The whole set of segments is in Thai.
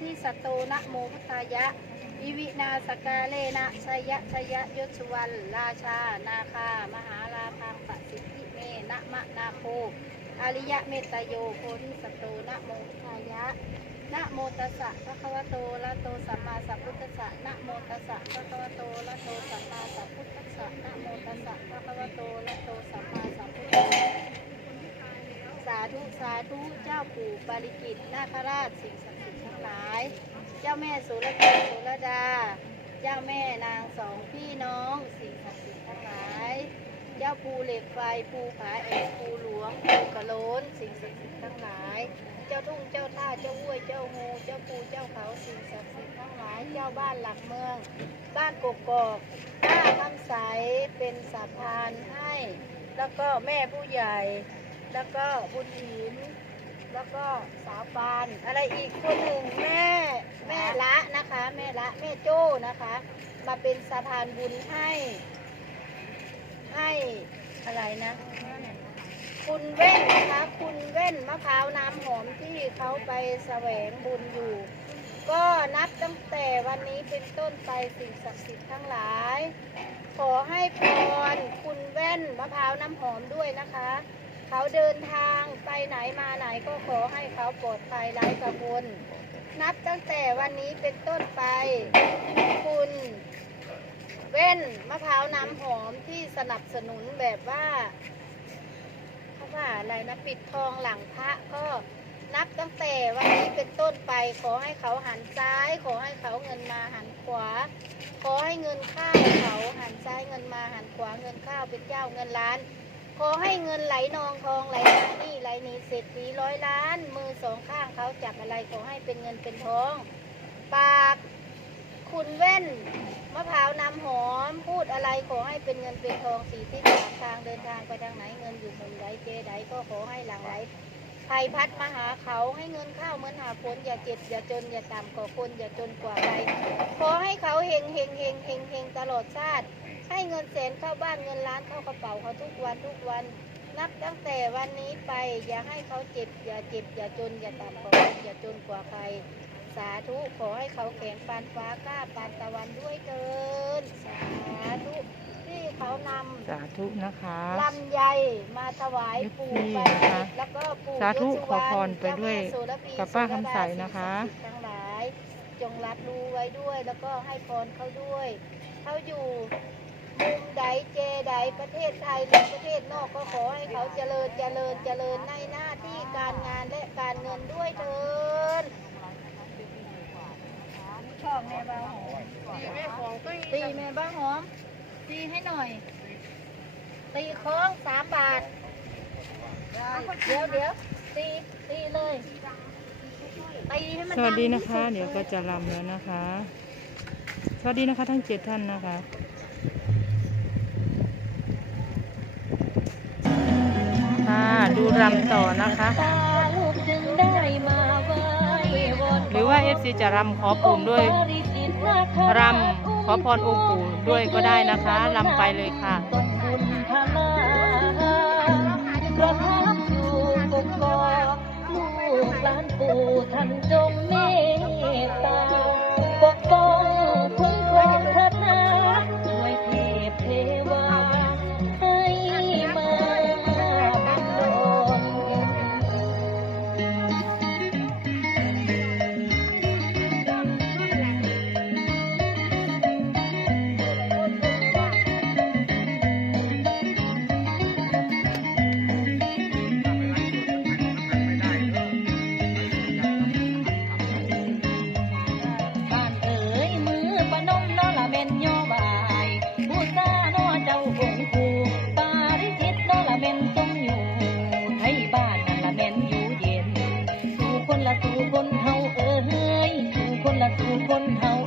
ธิสัตโตนะโมพุทธายะวิวินาสกาเลนะชยะชยะยศวรรณราชา นาคา มหาลาพังปสิทธิเมนะมะนาโคอริยะเมตโยโพธิสัตโตนะโมพุทธายะนะโมตัสสะภะคะวะโตอะระโตสัมมาสัมพุทธัสสะนะโมตัสสะภะคะวะโตอะระโตสัมมาสัมพุทธัสสะนะโมตัสสะภะคะวะโตอะระโตสัมมาสัมพุทธัสสะสาธุสาธุเจ้าปู่ปาริกิตนาคราชสิ่งศักดิ์ หลาย เจ้าแม่สุรเกศสุรดา เจ้าแม่นางสองพี่น้องสิ่งศักดิ์สิทธิ์ทั้งหลาย เจ้าภูเหล็กไฟภูผาแอกภูหลวงภูกระโลนสิ่งศักดิ์สิทธิ์ทั้งหลาย เจ้าทุ่งเจ้าท่าเจ้าห้วยเจ้างูเจ้าภูเจ้าเขาสิ่งศักดิ์สิทธิ์ทั้งหลาย เจ้าบ้านหลักเมือง บ้านกกอกป้านคำใสเป็นสะพานให้ แล้วก็แม่ผู้ใหญ่ แล้วก็บุญหิน แล้วก็สาวปานอะไรอีกคนหนึ่งแม่แม่ละนะคะ แม่ละแม่โจ้นะคะ มาเป็นสะพานบุญให้ ให้อะไรนะ คุณเว้นนะคะ คุณเว้นมะพร้าวน้ำหอมที่เขาไปแสวงบุญอยู่ ก็นับตั้งแต่วันนี้เป็นต้นไปสิ่งศักดิ์สิทธิ์ทั้งหลาย ขอให้พรคุณแว่นมะพร้าวน้ำหอมด้วยนะคะ เขาเดินทางไปไหนมาไหนก็ขอให้เขาปลอดภัยไร้กังวล นับตั้งแต่วันนี้เป็นต้นไป คุณ เว้นมะพร้าวน้ำหอมที่สนับสนุนแบบว่าเขาว่าอะไรนะปิดทองหลังพระก็นับตั้งแต่วันนี้เป็นต้นไป ขอให้เขาหันซ้าย ขอให้เขาเงินมาหันขวา ขอให้เงินข้าวเขาหันซ้ายเงินมาหันขวาเงินข้าวเป็นเจ้าเงินล้าน ขอให้เงินไหลนองทองไหลมานี่ไหลนี้เศรษฐีร้อยล้าน มือสองข้างเขาจับอะไรขอให้เป็นเงินเป็นทอง ปากคุณเว้นมะพร้าวน้ำหอม พูดอะไรขอให้เป็นเงินเป็นทองสีที่สามทางเดินทางไปทางไหนเงินอยู่มุมใดเจใดก็ขอให้หลังไหลไทยพัดมาหาเขาให้เงินเข้าวเหมือนหาฝนอย่าเจ็บอย่าจนอย่าต่ำกว่าคนอย่าจนกว่าใครขอให้เขาเฮงเฮงเฮงเฮงเฮงตลอดชาติ ให้เงินแสนเข้าบ้านเงินล้านเข้ากระเป๋าเขาทุกวันทุกวัน นับตั้งแต่วันนี้ไป อย่าให้เขาเจ็บ อย่าเจ็บ อย่าจน อย่าต่ำกว่าคนอย่าจนกว่าใคร สาธุขอให้เขาแข็งปานฟ้ากล้าปานตะวันด้วยเถินสาธุที่เขานสาธุนะคะำลำไยมาถวายปู่ไปนี่นะคะแล้วก็ปู่สาธุยศขอพรไปด้วยเจ้าแม่โสระพีกับป้าคำใสนะคะสิ่งศักดิ์สิทธิ์ทั้งหลายจงรับรู้ไว้ด้วย แล้วก็ให้พรเขาด้วย เขาอยู่มุม ใดเจใดประเทศไทยหรือประเทศนอกก็ขอให้เขาเจริญเจริญเจริญในหน้าที่การงานและการเงินด้วยเถินชอบแม่บ้าหอมตีแม่บ้าหอมตีให้หน่อย ตีโค้งสามบาท เดี๋ยวเดี๋ยวตีตีเลยตีให้มันสวัสดีดังนะคะที่สุเดี๋ยวก็จะรำแล้วนะคะ สวัสดีนะคะทั้งเจ็ดท่านนะคะค่ะ รำต่อนะคะ หรือว่าเอฟซีจะรำขอปู่ด้วยบริจิตนาคารำขอพรองค์ปู่ด้วยก็ได้นะคะรำไปเลยค่ะ ละสู่คนเฮาเอ้ยสู่คนละสู่คนเฮา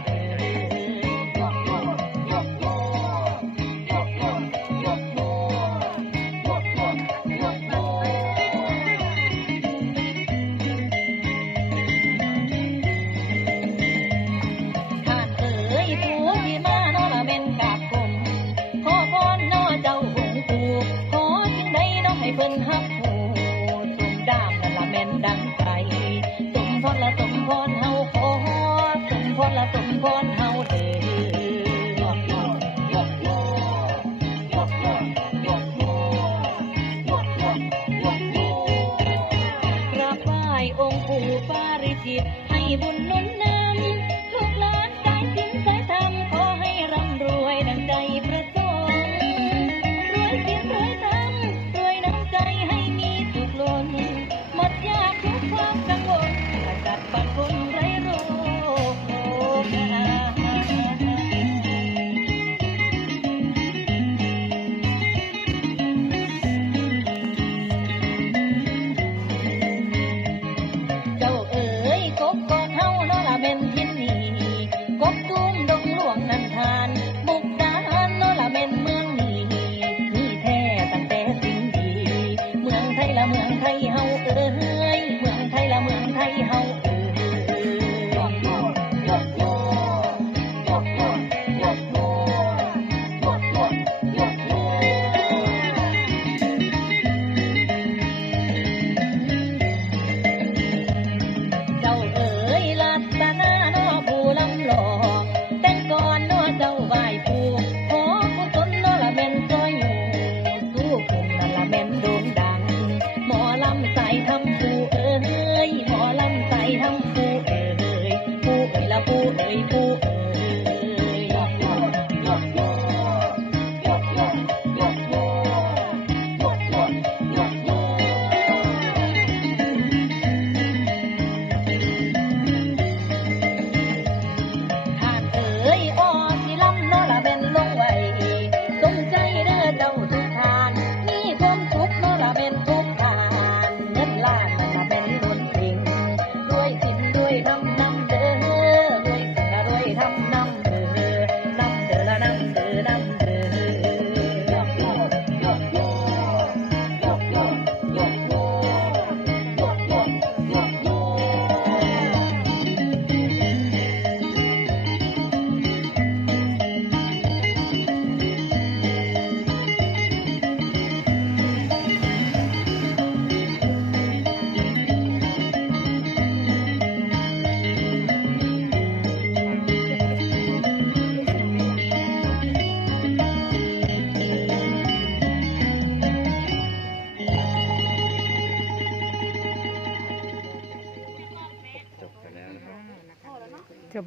พรละสมพนเฮาเด้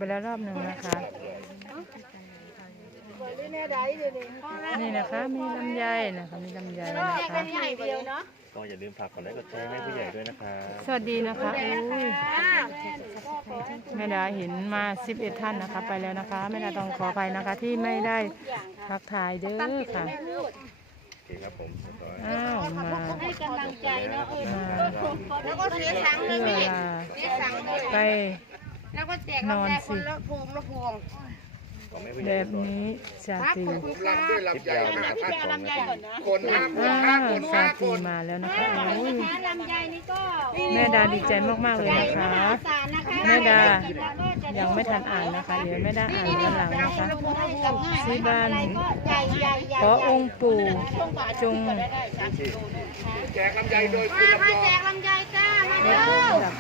ไปแล้วรอบหนึ่งนะคะ นี่นะคะ มีลำไยนะคะ มีลำไยนะคะใหญ่เดียวเนาะก็อย่าลืมฝากกดไลค์กดแชร์ให้ผู้ใหญ่ด้วยนะครับสวัสดีนะคะอุ้ยแม่ดาเห็นมา 11 ท่านนะคะ ไปแล้วนะคะ แม่ดาต้องขอไปนะคะ ที่ไม่ได้ทักทายเด้อค่ะ โอเคครับผมเรียบร้อยอ้าว มาให้กำลังใจเนาะเออมาแล้วก็เสียสังค์เลยเพื่อพี่ลาเสียสังค์เลย ไป แล้วก็แจกลำไยคนละพวงละพวงขอให้ผู้ใหแบญ่บนี้ชาตรีลำด้วยลำคลิปใหญ่ยาวนะนะคครัรับบคลิปของนะครับคนห้าคนอ้าห้าวคนชาห้าตครีนมาแล้วนะคะอุ้ยลำไยนี่ก็แม่ดาดีใจมากๆเลยนะคะ สารนะคะแม่ดา ยังไม่ทันอ่านนะคะ เดี๋ยวแม่ดาอ่านย้อนหลังนะคะที่บ้านใหญ่ใหญ่ใหญ่ขอองค์ปู่จงแจกลำไยโดยคุณมาลำยแจองกลำไยจ้ามาและเร็ผู้วดับ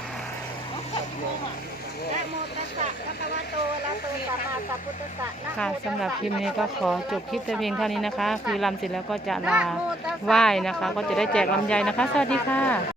และโมตัสสะพระคะวะโตอะระหะโตสัมมาสัมพุทธัสสะนะค่ะตัสสะสำหรับคลิปนี้ก็ขอจบคลิปแต่เพียงเท่านี้นะคะ คือลำเสร็จแล้วก็จะลาไหว้นะคะ ก็จะได้แจกลำไยนะคะ สวัสดีค่ะ